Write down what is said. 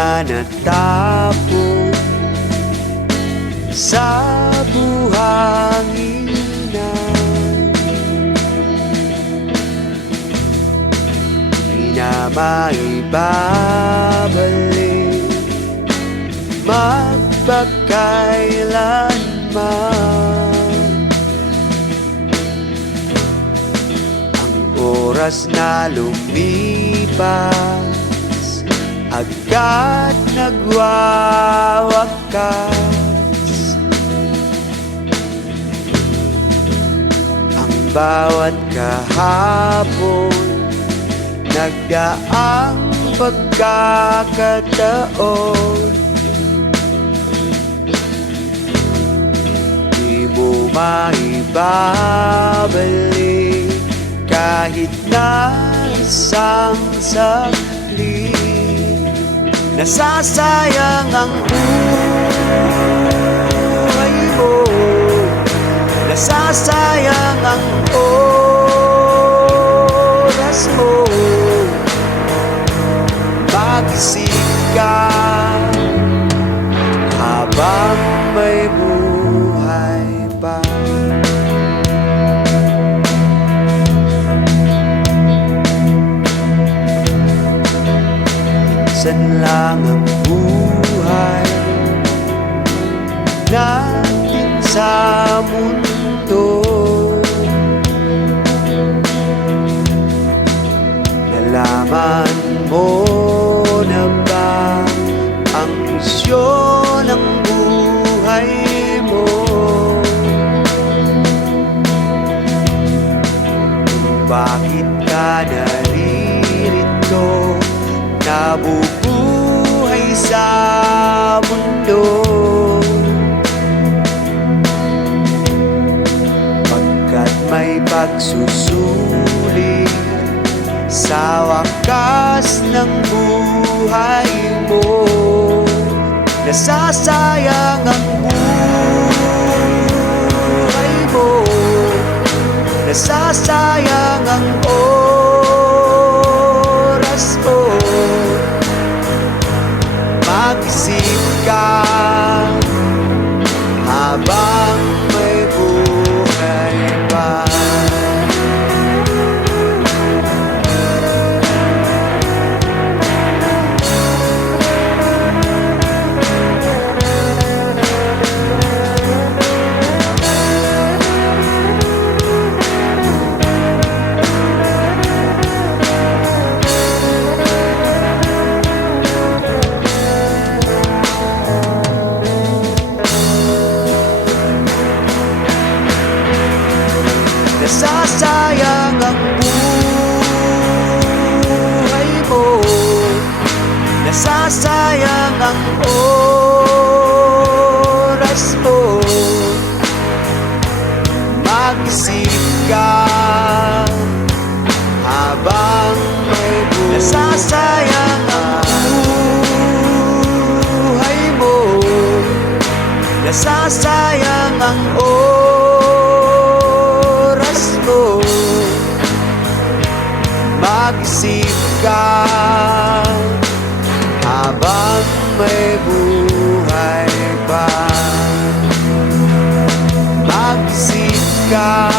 na natapon sa buhanginan Di na maibabalik magpagkailanman Ang oras na lumipas Agad nagwawakas Ang bawat kahapon. Nagdaang pagkakataon. Di mo maibabalik Kahit na isang saglit Nasasayang ang buhay mo. Nasasayang ang oras mo. Mag-isip ka Minsan lang ang buhay natin sa mundo Nalaman mo na ba ang misyon ng buhay mo? Bakit ka naririto Nabubuhay sa mundo. Pagkat may pagsusuli Sa wakas ng buhay mo Nasasayang ang buhay Mag-isip ang buhay mo Nasasayang ang oras mo Mag-isip ka Habang may buhay Nasasayang ang buhay mo. Nasasayang ang oras Mag-isip ka Habang may buhay pa. Mag-isip ka